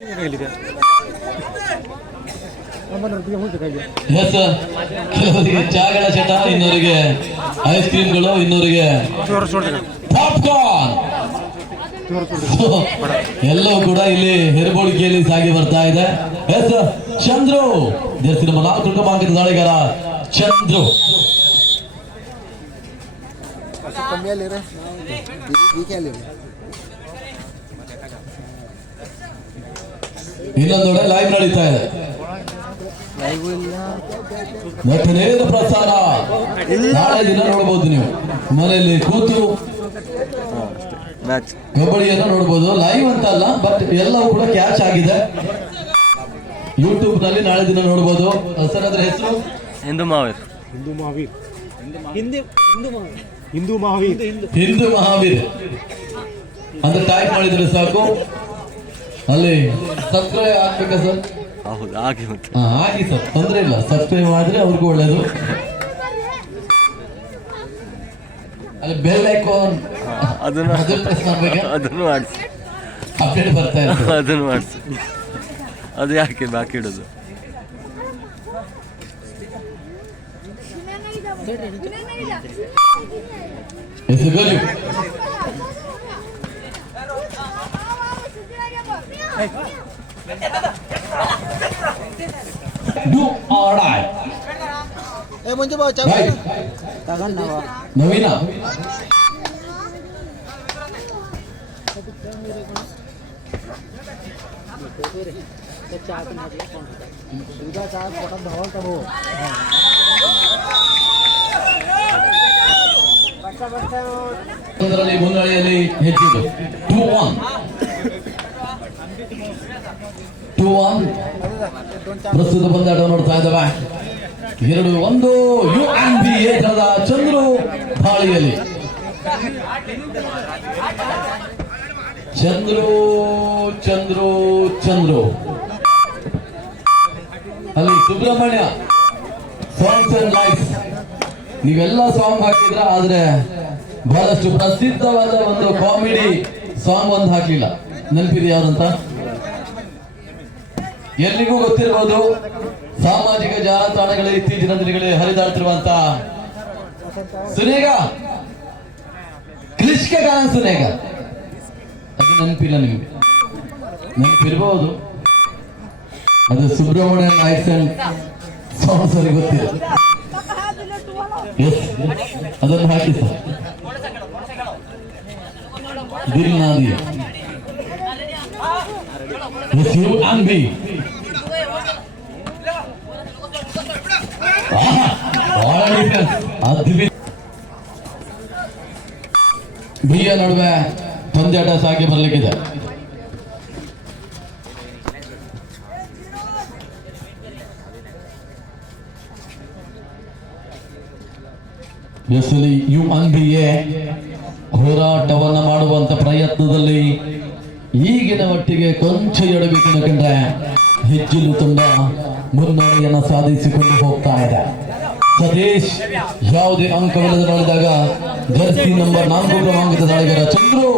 ಕೆಲವರಿಗೆ ಚಾಗಳ ಚಟ, ಇನ್ನೊರಿಗೆ ice ಕ್ರೀಮ್ಗಳು, ಇನ್ನೊರಿಗೆ popcorn, ಎಲ್ಲವೂ ಕೂಡ ಇಲ್ಲಿ ಹೆರಬೋಳಿಕೆಯಲ್ಲಿ ಸಾಗಿ ಬರ್ತಾ ಇದೆ. ಎಸ್ ಚಂದ್ರು ಜರ್ಸಿ ನಮ್ಮ 4 ಕ್ರಮಾಂಕದ ದಾಳಿಗಾರ ಚಂದ್ರು. ಇನ್ನೊಂದೊಡೆ ಲೈವ್ ನಡೀತಾ ಇದೆ. ಮತ್ತೆ ನೇರ ಪ್ರಸಾರ ನಾಳೆ ದಿನ ನೋಡಬಹುದು. ನೀವು ಮನೆಯಲ್ಲಿ ಕೂತು ಕಬಡ್ಡಿಯನ್ನು ನೋಡಬಹುದು. ಲೈವ್ ಅಂತ ಅಲ್ಲ, ಬಟ್ ಎಲ್ಲವೂ ಕೂಡ ಕ್ಯಾಚ್ ಆಗಿದೆ. ಯೂಟ್ಯೂಬ್ ನಲ್ಲಿ ನಾಳೆ ದಿನ ನೋಡಬಹುದು. ಸರ್ ಅದರ ಹೆಸರು ಹಿಂದೂ ಮಹಾವೀರ್. ಅಂತ ಟೈಪ್ ಮಾಡಿದ್ರೆ ಸಾಕು. ಅಲ್ಲಿ ಸಬ್ಸ್ಕ್ರೈಬ್ ಆಗ್ಬೇಕಾ ಸರ್? ಹೌದು, ಆಗಿ ಸರ್, ತೊಂದ್ರೆ ಇಲ್ಲ. ಸಬ್ಸ್ಕ್ರೈಬ್ ಮಾಡಿದ್ರೆ ಅವ್ರಿಗೂ ಒಳ್ಳೇದು. ಅಲ್ಲಿ ಬೆಲ್ ಐಕಾನ್ ಅದನ್ನು ಮಾಡಿಸಿ, ಅಪ್ಡೇಟ್ ಬರ್ತಾ ಇರ್ತದೆ. ಅದನ್ನು ಮಾಡಿಸಿ. ಅದು ಯಾಕೆ ಬಾಕಿ ಇಡೋದು? ನವೀನ ಮುನ್ನಡೆಯಲ್ಲಿ ಹೆಚ್ಚಿದೆ. 2-1 ಪ್ರಸ್ತುತ ಪಂದ್ಯಾಟ ನೋಡ್ತಾ ಇದ್ದಾವೆ. 2-1 UNBA ತಂಡದ ಚಂದ್ರು ದಾಳಿಯಲ್ಲಿ. ಚಂದ್ರು ಅಲ್ಲಿ ಸುಬ್ರಹ್ಮಣ್ಯ ಸಾಂಗ್ಸ್ ಅಂಡ್ ಲೈಫ್ಸ್. ನೀವೆಲ್ಲ ಸಾಂಗ್ ಹಾಕಿದ್ರ, ಆದ್ರೆ ಬಹಳಷ್ಟು ಪ್ರಸಿದ್ಧವಾದ ಒಂದು ಕಾಮಿಡಿ ಸಾಂಗ್ ಒಂದು ಹಾಕಲಿಲ್ಲ. ನೆನಪಿದೆ ಯಾವ್ದಂತ? ಎಲ್ಲಿಗೂ ಗೊತ್ತಿರಬಹುದು. ಸಾಮಾಜಿಕ ಜಾಲತಾಣಗಳಲ್ಲಿ ಇತ್ತೀಚಿನ ದಿನಗಳಲ್ಲಿ ಹರಿದಾಡ್ತಿರುವಂತ ಸುನೇಗ, ಕ್ಲಿಷ್ಕ ಗಾನ ಸುನೇಗ. ಅದು ನೆನಪಿಲ್ಲ ನಿಮಗೆ? ನೆನಪಿರ್ಬಹುದು. ಅದು ಸುಬ್ರಹ್ಮಣ್ಯನ್ ಲೈಫ್ಸ್ ಅಂಡ್ ಸಾಂಗ್ಸ್ ಅವರಿಗೆ ಗೊತ್ತಿದೆ. ಎಸ್, ಅದನ್ನು ಹಾಕಿ ಸರ್. ದಿಲ್ ನಾದಿ UNB. ಬಿಯ ನಡುವೆ ಪಂದ್ಯಾಟ ಸಾಗಿ ಬರ್ಲಿಕ್ಕಿದೆ. ಎಸ್ಲಿ UNBA ಹೋರಾಟವನ್ನ ಮಾಡುವಂತ ಪ್ರಯತ್ನದಲ್ಲಿ ಈಗಿನ ಮಟ್ಟಿಗೆ ಕೊಂಚ ಎಡಬೇಕಿನ ಕಂಡ್ರೆ ಹೆಜ್ಜಿಲು ತುಂಬ ಮುನ್ನಡೆಯನ್ನು ಸಾಧಿಸಿಕೊಂಡು ಹೋಗ್ತಾ ಇದೆ. ಸತೀಶ್ ಯಾವುದೇ ಅಂಕವಿಲ್ಲದೆ ನೋಡಿದಾಗ ಜರ್ಸಿ ನಂಬರ್ 4 ಕ್ರಮಾಂಕದ ದಾಳಿಗಾರ ಚಂದ್ರು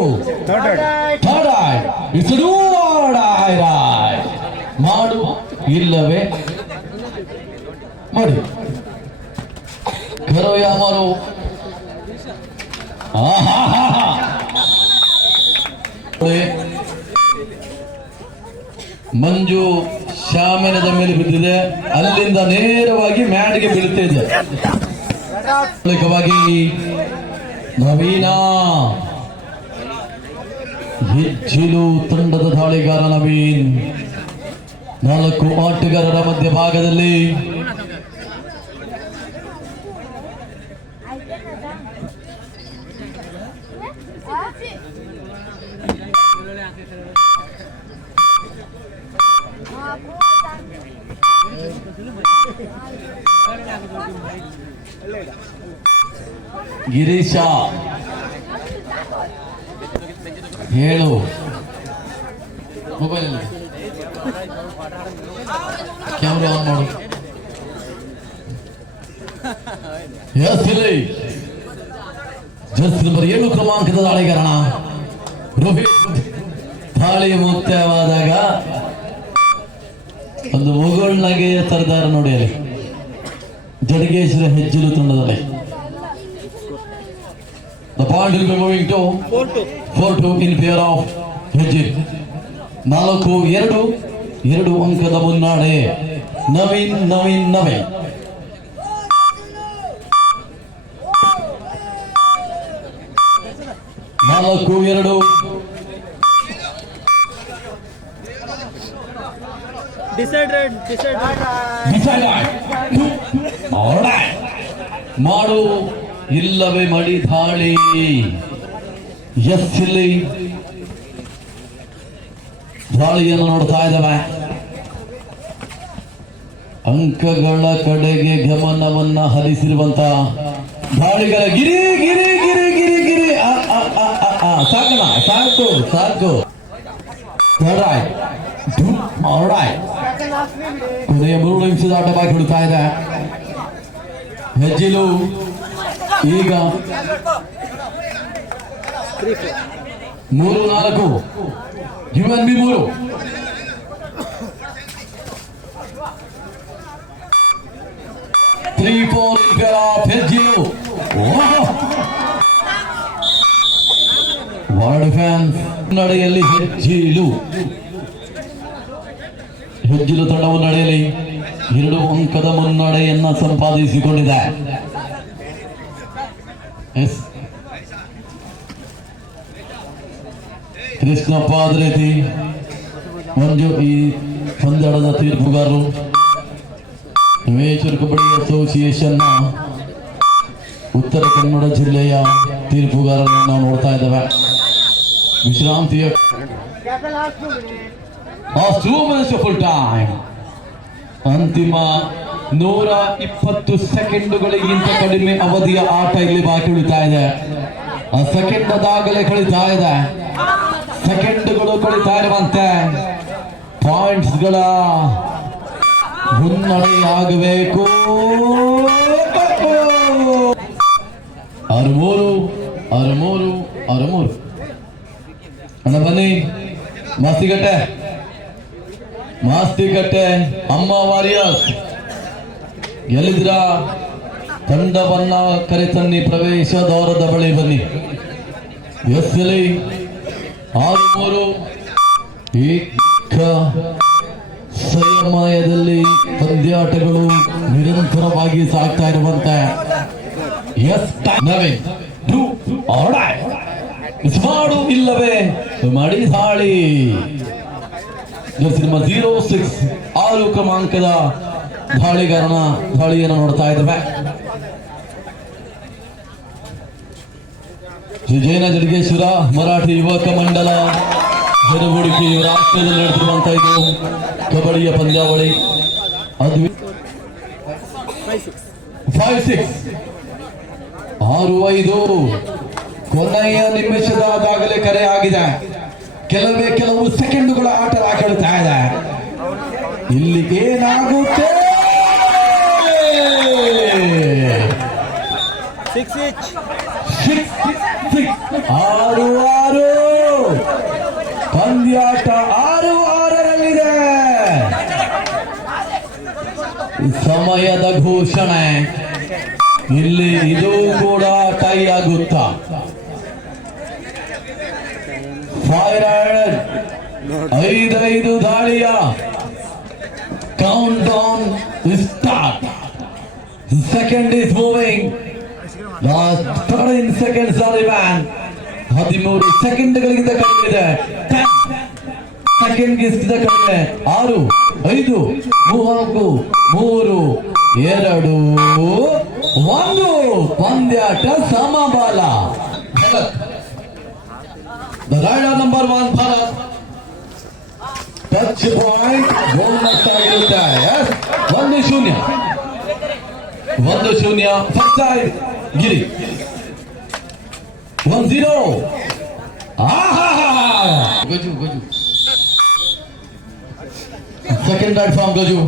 ಮಾಡು ಇಲ್ಲವೇ ಮಾಡಿ ಕರೋ ಯಾಮಾರು. ಮಂಜು ಶಾಮಿನದ ಮೇಲೆ ಬಿದ್ದಿದೆ. ಅಲ್ಲಿಂದ ನೇರವಾಗಿ ಮ್ಯಾಟ್ಗೆ ಬೀಳುತ್ತಿದೆ. ಬಳಿಕವಾಗಿ ನವೀನ ಹೆಜ್ಜಿಲು ತಂಡದ ದಾಳಿಗಾರ ನವೀನ್ 4 ಆಟಗಾರರ ಮಧ್ಯಭಾಗದಲ್ಲಿ ಗಿರೀಶ ಹೇಳು ಮೊಬೈಲ್ ಕ್ಯಾಮ್ರಾ ಆನ್ ಮಾಡು. ಜರ್ಸಿ ನಂಬರ್ 7 ಕ್ರಮಾಂಕದ ದಾಳಿಗಾರಣ ರೋಹಿತ್ ದಾಳಿ ಮುಕ್ತಾಯವಾದಾಗ ಒಂದು ಮುಗುಳ್ನಾಗೆ ಸರ್ದಾರ ನೋಡಿ ಅಲ್ಲಿ ಜಡಗೇಶ್ವರ ಹೆಜ್ಜಲು ತಂಡದಲ್ಲಿ. The point will be moving to 4-2 in favor of ಹೆಜ್ಜೆ. 4-2 ಅಂಕದ ಮುನ್ನಡೆ. ನವೀನ್ 4-2. Decided. ಮಾಡು ಇಲ್ಲವೇ ಮಡಿ ದಾಳಿ. ಎಸ್ ಇಲ್ಲಿ ದಾಳಿಯನ್ನು ನೋಡ್ತಾ ಇದ್ದಾವೆ. ಅಂಕಗಳ ಕಡೆಗೆ ಗಮನವನ್ನ ಹರಿಸಿರುವಂತ ದಾಳಿಗಳ ಗಿರಿ ಸಾಕು. ಕೊನೆಯ 3 ನಿಮಿಷದ ಆಟ ಬಾಕಿ ಉಳಿತಾ ಇದೆ. ಹೆಜ್ಜಿಲು ಈಗ 3-4 UNB 3. ಹೆಜ್ಜಿಲು ವರ್ಲ್ಡ್ ಫ್ಯಾನ್ಸ್ ನಡೆಯಲ್ಲಿ ಹೆಜ್ಜಿಲು ತಂಡವು ನಡೆಯಲಿ 2 ಅಂಕದ ಮುನ್ನಡೆಯನ್ನ ಸಂಪಾದಿಸಿಕೊಂಡಿದೆ. ಕೃಷ್ಣಪ್ಪ ಅದ್ರೇತಿ ಮಂಜು ಈ ಪಂದ್ಯಾಟದ ತೀರ್ಪುಗಾರರು. ಮಹೇಶ್ವರ ಕಬಡ್ಡಿ ಅಸೋಸಿಯೇಷನ್ ಉತ್ತರ ಕನ್ನಡ ಜಿಲ್ಲೆಯ ತೀರ್ಪುಗಾರರನ್ನು ನಾವು ನೋಡ್ತಾ ಇದ್ದೇವೆ. ವಿಶ್ರಾಂತಿಯ ಫುಲ್ ಟೈಮ್ ಅಂತಿಮ 120 ಸೆಕೆಂಡುಗಳಿಗಿಂತ ಕಡಿಮೆ ಅವಧಿಯ ಆಟ ಇಲ್ಲಿ ಬಾಕಿ ಉಳಿತಾ ಇದೆ. ಆ ಸೆಕೆಂಡ್ ಅದಾಗಲೇ ಕಳೀತಾ ಇದೆ. ಸೆಕೆಂಡ್ಗಳು ಕಳೀತಾ ಇರುವಂತೆ ಪಾಯಿಂಟ್ಸ್ಗಳ ಮುನ್ನಡೆಯಾಗಬೇಕು. 6-3 ಅಣ್ಣ ಬನ್ನಿ. ಮಾಸ್ತಿಕಟ್ಟೆ ಅಮ್ಮ ವಾರಿಯರ್ಸ್ ಎಲ್ಲಿದ್ದೀರಾ? ತಂಡವನ್ನ ಕರೆತನ್ನಿ, ಪ್ರವೇಶ ದ್ವಾರದ ಬಳಿ ಬನ್ನಿ. ಎಸ್ ಎಲ್ಲಿ 6-3 ಸಮಯದಲ್ಲಿ ಪಂದ್ಯಾಟಗಳು ನಿರಂತರವಾಗಿ ಸಾಗ್ತಾ ಇರುವಂತೆ. ಮಾಡು ಇಲ್ಲವೇ ಮಡಿ ದಾಳಿ. 06 6 ಕ್ರಮಾಂಕದ ದಾಳಿಗಾರನ ದಾಳಿಯನ್ನು ನೋಡ್ತಾ ಇದ್ದೇವೆ. ಜೈನ ಜಡಗೇಶ್ವರ ಮರಾಠಿ ಯುವಕ ಮಂಡಲ ಜನಗೂಡಿಕೆ ರಾಷ್ಟ್ರದಲ್ಲಿ ನಡೆದಿರುವಂತಹ ಇದು ಕಬಡ್ಡಿಯ ಪಂದ್ಯಾವಳಿ. 5-6 6-5 ಕೊನೆಯ ನಿಮಿಷದಾಗಲೇ ಕರೆ ಆಗಿದೆ. ಕೆಲವು ಸೆಕೆಂಡುಗಳ ಆಟ ಆಡುತ್ತಾ ಇದೆ. ಇಲ್ಲಿ ಏನಾಗುತ್ತೆ? 6-6 ಪಂದ್ಯಾಟ 6-6ರಲ್ಲಿದೆ. ಸಮಯದ ಘೋಷಣೆ ಇಲ್ಲಿ ಇದು ಕೂಡ ಟೈ ಆಗುತ್ತಾ? 5 ದಾಳಿಯ count down start. Second is moving. 13 seconds are remain. 13 ಸೆಕೆಂಡ್ಗಳಿಗಿಂತ ಕಡಿಮೆ ಇದೆ. 10 ಸೆಕೆಂಡ್ಗಿಂತ ಕಡಿಮೆ. 6 5 4 3 2 1 ಪಂದ್ಯಾಟ ಸಮಬಲ. The rider number 1 Bharat. Touch point. Goal ಆಗಿರುತ್ತೆ. 1-0. 1-0 first side Giri. 1-0. Gaju second raid from Gaju.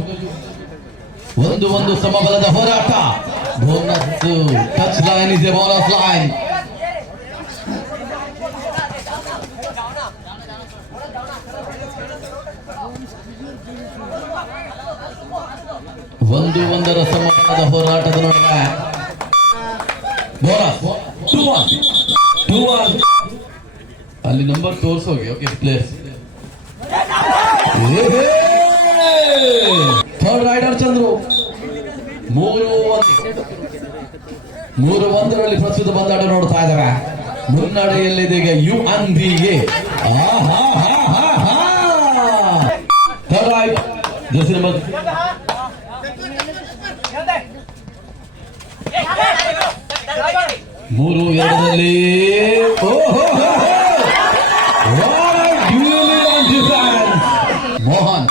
1-1 ಸಮಬಲದ ಹೋರಾಟ. Bonus touch line is a bonus line. ಒಂದರ ಸಮಬಲದ ಹೋರಾಟದ ನಡುವೆ ಬೋನಸ್ 2-1 ಅಲ್ಲಿ ನಂಬರ್ ತೋರಿಸೋಗಿ. Okay place third raider Chandru 3-1ರಲ್ಲಿ ಪ್ರಸ್ತುತ ಬಂದಾಟ ನೋಡ್ತಾ ಇದ್ದಾರೆ. ಮುನ್ನಡೆಯಲ್ಲಿದೀಗ UNBA. Third raid jersey number 3-2ರಲ್ಲಿ ಮೋಹನ್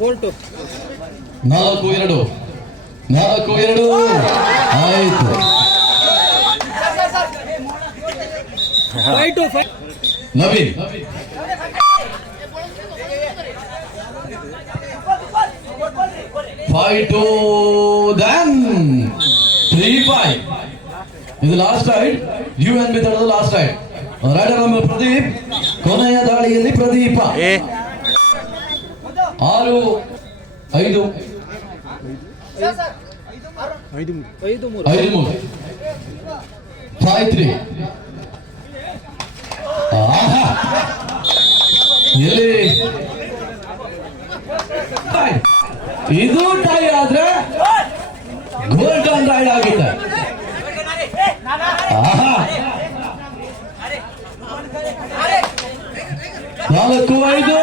4-2. 4-2 ಆಯ್ತು. 5-2. ನವೀನ್ 5-2 then 3-5. ಇದು ಲಾಸ್ಟ್ ರೈಡ್. UNB ತಂಡದ last raid. Raider number Pradeep. ಕೊನೆಯ ದಾಳಿಯಲ್ಲಿ ಪ್ರದೀಪ 6-5 5-3 5-3. ಎಲ್ಲಿ ಇದು ಟೈ ಆದ್ರೆ ಗೋಲ್ಡನ್ ರೈಡ್ ಆಗಿದೆ. 4-5